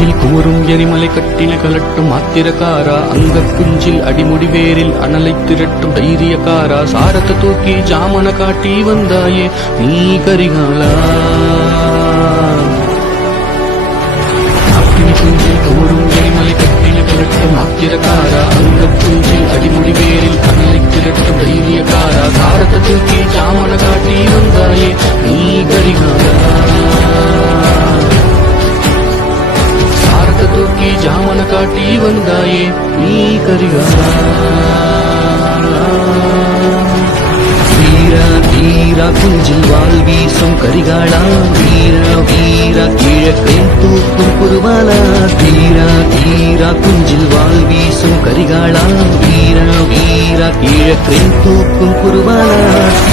நெஞ்சில் குமரும் எரிமலை கட்டின கலட்டும் ஆத்திரக்காரா அங்க குஞ்சில் அடிமுடி வேரில் அனலை திரட்டும் தைரியக்காரா? சாரத்தை தூக்கி ஜாமன காட்டி வந்தாயே நீ கரிகாலா? அக்கினி குஞ்சில் எரிமலை கட்டின கலட்டும் ஆத்திரக்காரா அங்க குஞ்சில் அடிமுடி வேரில் அனலை திரட்டும் தைரியக்காரா? சாரத்தை தூக்கி ஜாமன காட்டி வந்தாயே நீ கரிகாலா? காட்டி வந்தாயே நீ கரிகாலா வீரா வீரா குஞ்சில் வாழ் வீசும் கரிகாலா. வீரா வீரா கிழக்கை தூக்கும் குருவாலா. வீரா வீரா குஞ்சில் வாழ் வீசும் கரிகாலா. வீரா வீரா கிழக்கை தூக்கும் குருவாலா.